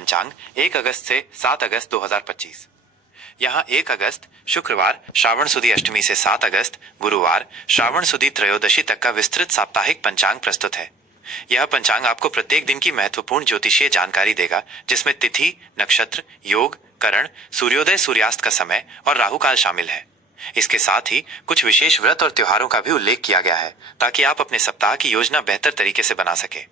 पंचांग 1 अगस्त से 7 अगस्त 2025। यहाँ 1 अगस्त शुक्रवार श्रावण सुदी अष्टमी से 7 अगस्त गुरुवार श्रावण सुदी त्रयोदशी तक का विस्तृत साप्ताहिक पंचांग प्रस्तुत है। यह पंचांग आपको प्रत्येक दिन की महत्वपूर्ण ज्योतिषीय जानकारी देगा, जिसमें तिथि, नक्षत्र, योग, करण, सूर्योदय, सूर्यास्त का समय और राहुकाल शामिल है। इसके साथ ही कुछ विशेष व्रत और त्योहारों का भी उल्लेख किया गया है, ताकि आप अपने सप्ताह की योजना बेहतर तरीके से बना सके।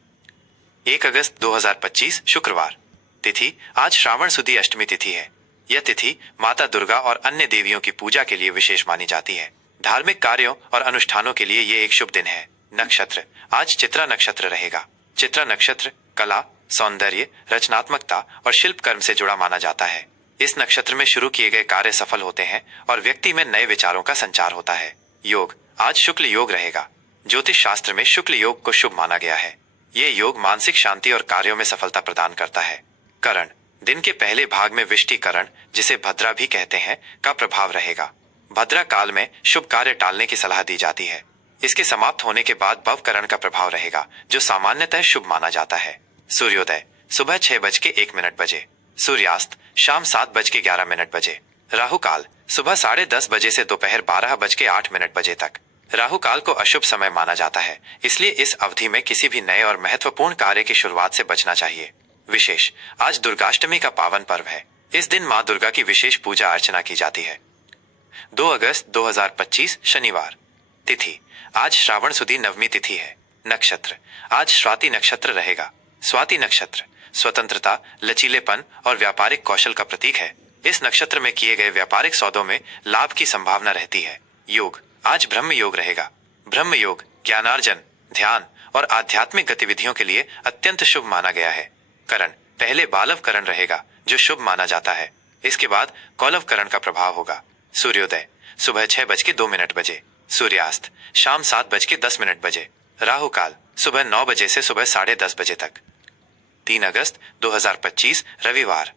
1 अगस्त 2025 शुक्रवार। तिथि आज श्रावण सुदी अष्टमी तिथि है। यह तिथि माता दुर्गा और अन्य देवियों की पूजा के लिए विशेष मानी जाती है। धार्मिक कार्यों और अनुष्ठानों के लिए ये एक शुभ दिन है। नक्षत्र आज चित्रा नक्षत्र रहेगा। चित्रा नक्षत्र कला, सौंदर्य, रचनात्मकता और शिल्प कर्म से जुड़ा माना जाता है। इस नक्षत्र में शुरू किए गए कार्य सफल होते हैं और व्यक्ति में नए विचारों का संचार होता है। योग आज शुक्ल योग रहेगा। ज्योतिष शास्त्र में शुक्ल योग को शुभ माना गया है। ये योग मानसिक शांति और कार्यों में सफलता प्रदान करता है। करण दिन के पहले भाग में विष्टिकरण, जिसे भद्रा भी कहते हैं, का प्रभाव रहेगा। भद्रा काल में शुभ कार्य टालने की सलाह दी जाती है। इसके समाप्त होने के बाद भवकरण का प्रभाव रहेगा, जो सामान्यतः शुभ माना जाता है। सूर्योदय सुबह 6:01 सूर्यास्त शाम 7:11 बजे। राहु काल सुबह 10:30 बजे से दोपहर 12:08 तक। राहु काल को अशुभ समय माना जाता है, इसलिए इस अवधि में किसी भी नए और महत्वपूर्ण कार्य की शुरुआत से बचना चाहिए। विशेष आज दुर्गाष्टमी का पावन पर्व है। इस दिन मां दुर्गा की विशेष पूजा अर्चना की जाती है। 2 अगस्त 2025 शनिवार। तिथि आज श्रावण सुदी नवमी तिथि है। नक्षत्र आज स्वाति नक्षत्र रहेगा। स्वाति नक्षत्र स्वतंत्रता, लचीलेपन और व्यापारिक कौशल का प्रतीक है। इस नक्षत्र में किए गए व्यापारिक सौदों में लाभ की संभावना रहती है। योग आज ब्रह्म योग रहेगा। ब्रह्म योग ज्ञानार्जन, ध्यान और आध्यात्मिक गतिविधियों के लिए अत्यंत शुभ माना गया है। करण पहले बालव करण रहेगा, जो शुभ माना जाता है। इसके बाद कौलव करण का प्रभाव होगा। सूर्योदय सुबह 6:02 सूर्यास्त शाम 7:10 राहु काल सुबह 9 बजे से सुबह 10:30 तक। 3 अगस्त 2025 रविवार।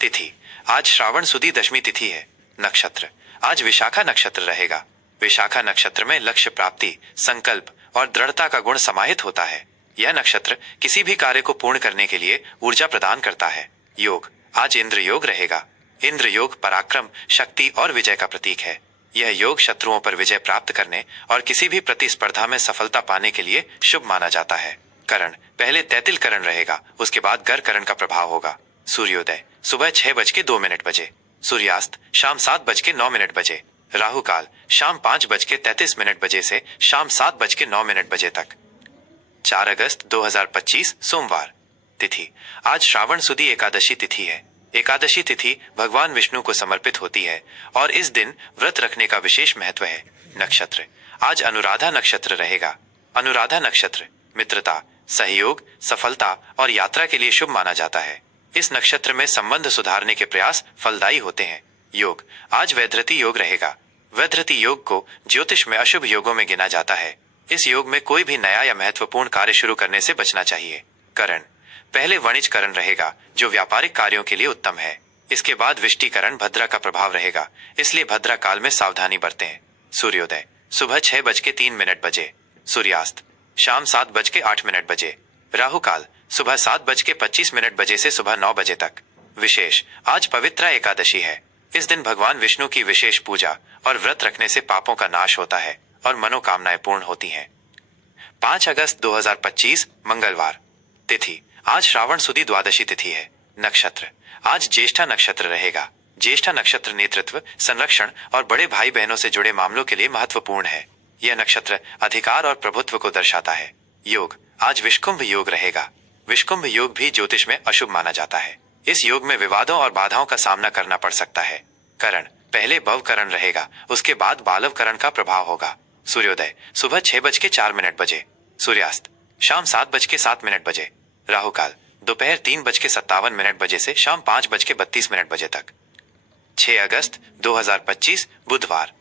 तिथि आज श्रावण सुदी दशमी तिथि है। नक्षत्र आज विशाखा नक्षत्र रहेगा। विशाखा नक्षत्र में लक्ष्य प्राप्ति, संकल्प और दृढ़ता का गुण समाहित होता है। यह नक्षत्र किसी भी कार्य को पूर्ण करने के लिए ऊर्जा प्रदान करता है। योग आज इंद्र योग रहेगा। इंद्र योग पराक्रम, शक्ति और विजय का प्रतीक है। यह योग शत्रुओं पर विजय प्राप्त करने और किसी भी प्रतिस्पर्धा में सफलता पाने के लिए शुभ माना जाता है। करण पहले तैतिल करण रहेगा, उसके बाद गर करण का प्रभाव होगा। सूर्योदय सुबह 6:02 सूर्यास्त शाम 7:09 राहु काल शाम 5:33 से शाम 7:09 तक। 4 अगस्त 2025 सोमवार। तिथि आज श्रावण सुदी एकादशी तिथि है। एकादशी तिथि भगवान विष्णु को समर्पित होती है और इस दिन व्रत रखने का विशेष महत्व है। नक्षत्र आज अनुराधा नक्षत्र रहेगा। अनुराधा नक्षत्र मित्रता, सहयोग, सफलता और यात्रा के लिए शुभ माना जाता है। इस नक्षत्र में संबंध सुधारने के प्रयास फलदायी होते हैं। योग आज वैधृति योग रहेगा। वैधृति योग को ज्योतिष में अशुभ योगों में गिना जाता है। इस योग में कोई भी नया या महत्वपूर्ण कार्य शुरू करने से बचना चाहिए। करण पहले वणिज करण रहेगा, जो व्यापारिक कार्यों के लिए उत्तम है। इसके बाद विष्टिकरण भद्रा का प्रभाव रहेगा, इसलिए भद्रा काल में सावधानी बरतें। सूर्योदय सुबह 6:03 सूर्यास्त शाम 7:08 राहु काल सुबह 7:25 से सुबह 9 बजे तक। विशेष आज पवित्रा एकादशी है। इस दिन भगवान विष्णु की विशेष पूजा और व्रत रखने से पापों का नाश होता है और मनोकामनाएं पूर्ण होती हैं। 5 अगस्त 2025 मंगलवार। तिथि आज श्रावण सुदी द्वादशी तिथि है। नक्षत्र आज ज्येष्ठा नक्षत्र रहेगा। ज्येष्ठा नक्षत्र नेतृत्व, संरक्षण और बड़े भाई बहनों से जुड़े मामलों के लिए महत्वपूर्ण है। यह नक्षत्र अधिकार और प्रभुत्व को दर्शाता है। योग आज विषकुंभ योग रहेगा। विषकुंभ योग भी ज्योतिष में अशुभ माना जाता है। इस योग में विवादों और बाधाओं का सामना करना पड़ सकता है। करण पहले भव करण रहेगा, उसके बाद बालव करण का प्रभाव होगा। सूर्योदय सुबह 6:04 सूर्यास्त शाम 7:07 राहु काल दोपहर 3:57 से शाम 5:32 तक। 6 अगस्त 2025 बुधवार।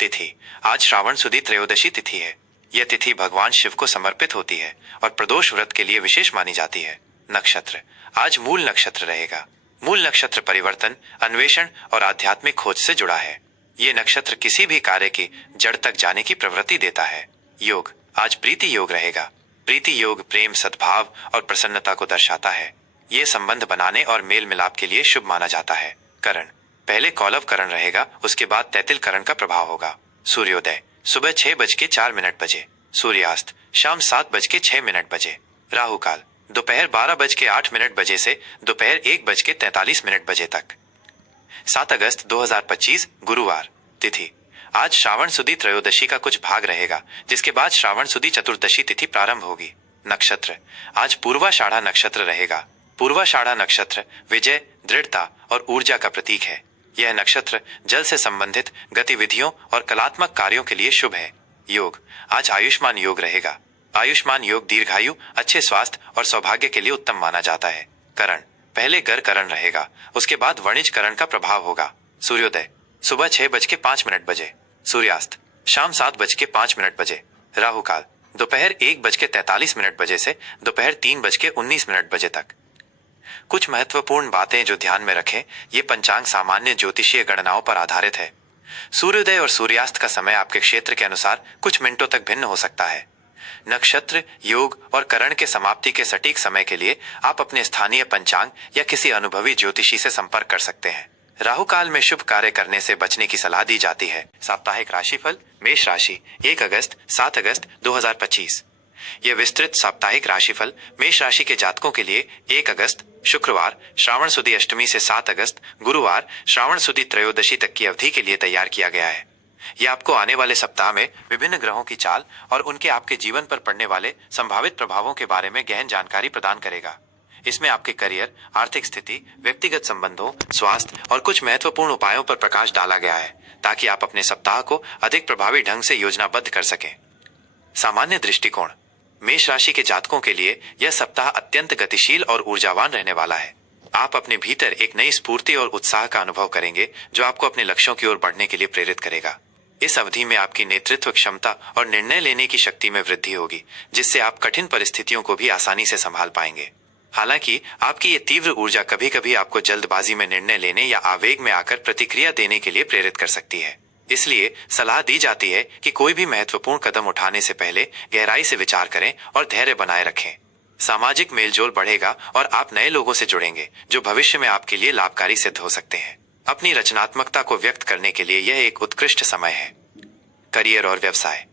तिथि आज श्रावण सुदी त्रयोदशी तिथि है। यह तिथि भगवान शिव को समर्पित होती है और प्रदोष व्रत के लिए विशेष मानी जाती है। नक्षत्र आज मूल नक्षत्र रहेगा। मूल नक्षत्र परिवर्तन, अन्वेषण और आध्यात्मिक खोज से जुड़ा है। ये नक्षत्र किसी भी कार्य की जड़ तक जाने की प्रवृत्ति देता है। योग आज प्रीति योग रहेगा। प्रीति योग प्रेम, सद्भाव और प्रसन्नता को दर्शाता है। ये संबंध बनाने और मेल मिलाप के लिए शुभ माना जाता है। करण, पहले कौलव करण रहेगा, उसके बाद तैतिल करण का प्रभाव होगा। सूर्योदय सुबह 6:06 सूर्यास्त शाम 7:06 राहु काल दोपहर 12:08 बजे से दोपहर 1:43 तक। 7 अगस्त 2025 गुरुवार। तिथि आज श्रावण सुदी त्रयोदशी का कुछ भाग रहेगा, जिसके बाद श्रावण सुदी चतुर्दशी तिथि प्रारंभ होगी। नक्षत्र आज पूर्वाषाढ़ा नक्षत्र रहेगा। पूर्वाषाढ़ा नक्षत्र विजय, दृढ़ता और ऊर्जा का प्रतीक है। यह नक्षत्र जल से संबंधित गतिविधियों और कलात्मक कार्यों के लिए शुभ है। योग आज आयुष्मान योग रहेगा। आयुष्मान योग दीर्घायु, अच्छे स्वास्थ्य और सौभाग्य के लिए उत्तम माना जाता है। करण पहले गर करण रहेगा, उसके बाद वणिज करण का प्रभाव होगा। सूर्योदय सुबह 6:05 सूर्यास्त शाम 7:05 राहु काल दोपहर 1:43 से दोपहर 3:19 तक। कुछ महत्वपूर्ण बातें जो ध्यान में रखें, ये पंचांग सामान्य ज्योतिषीय गणनाओं पर आधारित है। सूर्योदय और सूर्यास्त का समय आपके क्षेत्र के अनुसार कुछ मिनटों तक भिन्न हो सकता है। नक्षत्र, योग और करण के समाप्ति के सटीक समय के लिए आप अपने स्थानीय पंचांग या किसी अनुभवी ज्योतिषी से संपर्क कर सकते हैं। राहु काल में शुभ कार्य करने से बचने की सलाह दी जाती है। साप्ताहिक राशिफल मेष राशि 1 अगस्त 7 अगस्त 2025। यह विस्तृत साप्ताहिक राशिफल मेष राशि के जातकों के लिए 1 अगस्त शुक्रवार श्रावण सुदी अष्टमी से 7 अगस्त गुरुवार श्रावण सुदी त्रयोदशी तक की अवधि के लिए तैयार किया गया है। यह आपको आने वाले सप्ताह में विभिन्न ग्रहों की चाल और उनके आपके जीवन पर पड़ने वाले संभावित प्रभावों के बारे में गहन जानकारी प्रदान करेगा। इसमें आपके करियर, आर्थिक स्थिति, व्यक्तिगत संबंधों, स्वास्थ्य और कुछ महत्वपूर्ण उपायों पर प्रकाश डाला गया है, ताकि आप अपने सप्ताह को अधिक प्रभावी ढंग से योजनाबद्ध कर सकें। सामान्य दृष्टिकोण मेष राशि के जातकों के लिए यह सप्ताह अत्यंत गतिशील और ऊर्जावान रहने वाला है। आप अपने भीतर एक नई स्फूर्ति और उत्साह का अनुभव करेंगे, जो आपको अपने लक्ष्यों की ओर बढ़ने के लिए प्रेरित करेगा। इस अवधि में आपकी नेतृत्व क्षमता और निर्णय लेने की शक्ति में वृद्धि होगी, जिससे आप कठिन परिस्थितियों को भी आसानी से संभाल पाएंगे। हालांकि आपकी ये तीव्र ऊर्जा कभी कभी आपको जल्दबाजी में निर्णय लेने या आवेग में आकर प्रतिक्रिया देने के लिए प्रेरित कर सकती है। इसलिए सलाह दी जाती है कि कोई भी महत्वपूर्ण कदम उठाने से पहले गहराई से विचार करें और धैर्य बनाए रखें। सामाजिक मेलजोल बढ़ेगा और आप नए लोगों से जुड़ेंगे, जो भविष्य में आपके लिए लाभकारी सिद्ध हो सकते हैं। अपनी रचनात्मकता को व्यक्त करने के लिए यह एक उत्कृष्ट समय है। करियर और व्यवसाय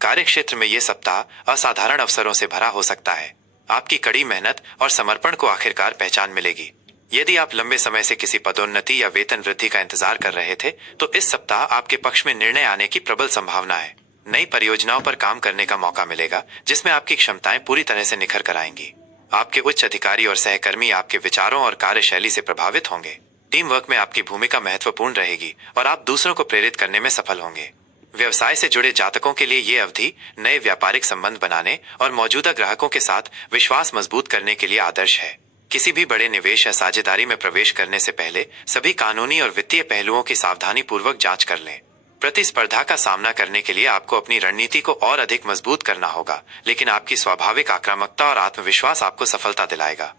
कार्य क्षेत्र में यह सप्ताह असाधारण अवसरों से भरा हो सकता है। आपकी कड़ी मेहनत और समर्पण को आखिरकार पहचान मिलेगी। यदि आप लंबे समय से किसी पदोन्नति या वेतन वृद्धि का इंतजार कर रहे थे, तो इस सप्ताह आपके पक्ष में निर्णय आने की प्रबल संभावना है। नई परियोजनाओं पर काम करने का मौका मिलेगा, जिसमें आपकी क्षमताएं पूरी तरह से निखर कर आएंगी। आपके उच्च अधिकारी और सहकर्मी आपके विचारों और कार्यशैली से प्रभावित होंगे। टीम वर्क में आपकी भूमिका महत्वपूर्ण रहेगी और आप दूसरों को प्रेरित करने में सफल होंगे। व्यवसाय से जुड़े जातकों के लिए ये अवधि नए व्यापारिक संबंध बनाने और मौजूदा ग्राहकों के साथ विश्वास मजबूत करने के लिए आदर्श है। किसी भी बड़े निवेश या साझेदारी में प्रवेश करने से पहले सभी कानूनी और वित्तीय पहलुओं की सावधानी पूर्वक जांच कर लें। प्रतिस्पर्धा का सामना करने के लिए आपको अपनी रणनीति को और अधिक मजबूत करना होगा, लेकिन आपकी स्वाभाविक आक्रामकता और आत्मविश्वास आपको सफलता दिलाएगा।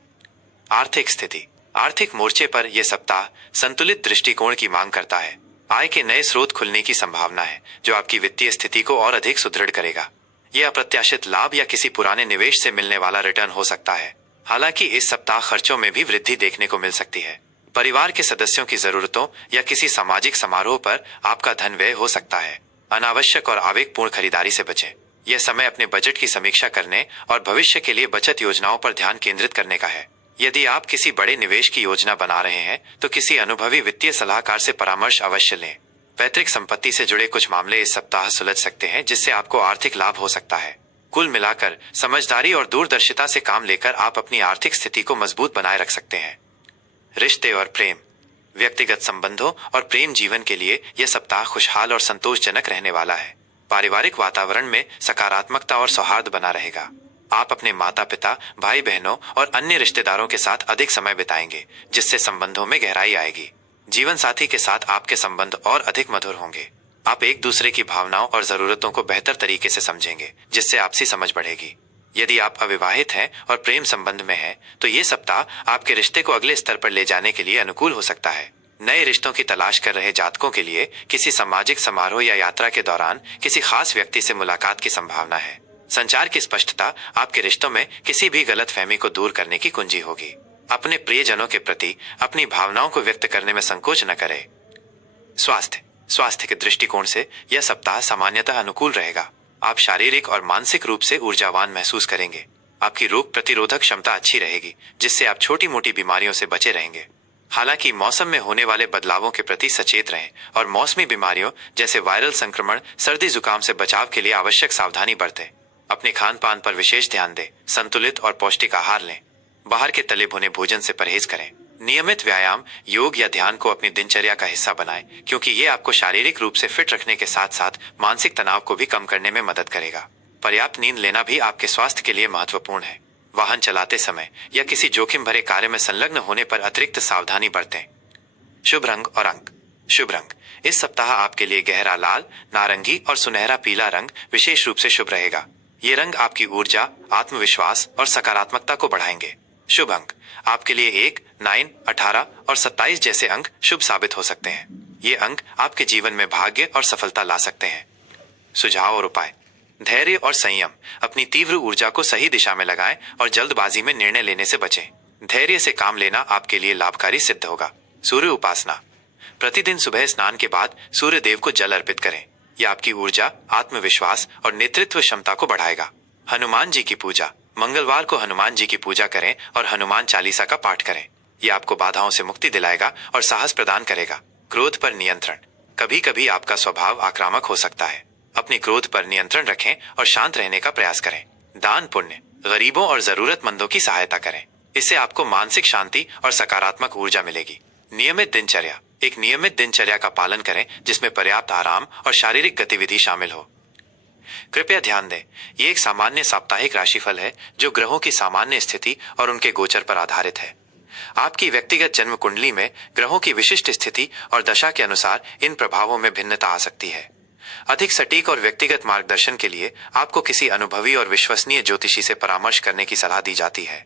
आर्थिक स्थिति आर्थिक मोर्चे पर यह सप्ताह संतुलित दृष्टिकोण की मांग करता है। आय के नए स्रोत खुलने की संभावना है, जो आपकी वित्तीय स्थिति को और अधिक सुदृढ़ करेगा। यह अप्रत्याशित लाभ या किसी पुराने निवेश से मिलने वाला रिटर्न हो सकता है। हालांकि इस सप्ताह खर्चों में भी वृद्धि देखने को मिल सकती है। परिवार के सदस्यों की जरूरतों या किसी सामाजिक समारोह पर आपका धन व्यय हो सकता है। अनावश्यक और आवेगपूर्ण खरीदारी से बचें। यह समय अपने बजट की समीक्षा करने और भविष्य के लिए बचत योजनाओं पर ध्यान केंद्रित करने का है। यदि आप किसी बड़े निवेश की योजना बना रहे हैं, तो किसी अनुभवी वित्तीय सलाहकार से परामर्श अवश्य लें। पैतृक संपत्ति से जुड़े कुछ मामले इस सप्ताह सुलझ सकते हैं, जिससे आपको आर्थिक लाभ हो सकता है। कुल मिलाकर समझदारी और दूरदर्शिता से काम लेकर आप अपनी आर्थिक स्थिति को मजबूत बनाए रख सकते हैं। रिश्ते और प्रेम व्यक्तिगत संबंधों और प्रेम जीवन के लिए यह सप्ताह खुशहाल और संतोषजनक रहने वाला है। पारिवारिक वातावरण में सकारात्मकता और सौहार्द बना रहेगा। आप अपने माता पिता, भाई बहनों और अन्य रिश्तेदारों के साथ अधिक समय बिताएंगे, जिससे संबंधों में गहराई आएगी। जीवन साथी के साथ आपके संबंध और अधिक मधुर होंगे। आप एक दूसरे की भावनाओं और जरूरतों को बेहतर तरीके से समझेंगे, जिससे आपसी समझ बढ़ेगी। यदि आप अविवाहित हैं और प्रेम संबंध में हैं, तो ये सप्ताह आपके रिश्ते को अगले स्तर पर ले जाने के लिए अनुकूल हो सकता है। नए रिश्तों की तलाश कर रहे जातकों के लिए किसी सामाजिक समारोह या यात्रा के दौरान किसी खास व्यक्ति से मुलाकात की संभावना है। संचार की स्पष्टता आपके रिश्तों में किसी भी गलतफहमी को दूर करने की कुंजी होगी। अपने प्रियजनों के प्रति अपनी भावनाओं को व्यक्त करने में संकोच न करें। स्वास्थ्य स्वास्थ्य के दृष्टिकोण से यह सप्ताह सामान्यतः अनुकूल रहेगा। आप शारीरिक और मानसिक रूप से ऊर्जावान महसूस करेंगे। आपकी रोग प्रतिरोधक क्षमता अच्छी रहेगी, जिससे आप छोटी मोटी बीमारियों से बचे रहेंगे। हालांकि मौसम में होने वाले बदलावों के प्रति सचेत रहें और मौसमी बीमारियों जैसे वायरल संक्रमण, सर्दी जुकाम से बचाव के लिए आवश्यक सावधानी बरतें। अपने खान पान पर विशेष ध्यान दें। संतुलित और पौष्टिक आहार लें। बाहर के तले भुने भोजन से परहेज करें। नियमित व्यायाम, योग या ध्यान को अपनी दिनचर्या का हिस्सा बनाएं, क्योंकि ये आपको शारीरिक रूप से फिट रखने के साथ साथ मानसिक तनाव को भी कम करने में मदद करेगा। पर्याप्त नींद लेना भी आपके स्वास्थ्य के लिए महत्वपूर्ण है। वाहन चलाते समय या किसी जोखिम भरे कार्य में संलग्न होने पर अतिरिक्त सावधानी बरतें। शुभ रंग और अंक। शुभ रंग इस सप्ताह आपके लिए गहरा लाल, नारंगी और सुनहरा पीला रंग विशेष रूप से शुभ रहेगा। ये रंग आपकी ऊर्जा, आत्मविश्वास और सकारात्मकता को बढ़ाएंगे। शुभ अंक आपके लिए 1, 9, 18 और 27 जैसे अंक शुभ साबित हो सकते हैं। ये अंक आपके जीवन में भाग्य और सफलता ला सकते हैं। सुझाव और उपाय। धैर्य और संयम। अपनी तीव्र ऊर्जा को सही दिशा में लगाएं और जल्दबाजी में निर्णय लेने से बचें। धैर्य से काम लेना आपके लिए लाभकारी सिद्ध होगा। सूर्य उपासना। प्रतिदिन सुबह स्नान के बाद सूर्य देव को जल अर्पित करें। यह आपकी ऊर्जा, आत्मविश्वास और नेतृत्व क्षमता को बढ़ाएगा। हनुमान जी की पूजा। मंगलवार को हनुमान जी की पूजा करें और हनुमान चालीसा का पाठ करें। यह आपको बाधाओं से मुक्ति दिलाएगा और साहस प्रदान करेगा। क्रोध पर नियंत्रण। कभी कभी आपका स्वभाव आक्रामक हो सकता है। अपने क्रोध पर नियंत्रण रखें और शांत रहने का प्रयास करें। दान पुण्य। गरीबों और जरूरतमंदों की सहायता करें। इससे आपको मानसिक शांति और सकारात्मक ऊर्जा मिलेगी। नियमित दिनचर्या। एक नियमित दिनचर्या का पालन करें, जिसमें पर्याप्त आराम और शारीरिक गतिविधि शामिल हो। कृपया ध्यान दें, ये एक सामान्य साप्ताहिक राशिफल है जो ग्रहों की सामान्य स्थिति और उनके गोचर पर आधारित है। आपकी व्यक्तिगत जन्म कुंडली में ग्रहों की विशिष्ट स्थिति और दशा के अनुसार इन प्रभावों में भिन्नता आ सकती है। अधिक सटीक और व्यक्तिगत मार्गदर्शन के लिए आपको किसी अनुभवी और विश्वसनीय ज्योतिषी से परामर्श करने की सलाह दी जाती है।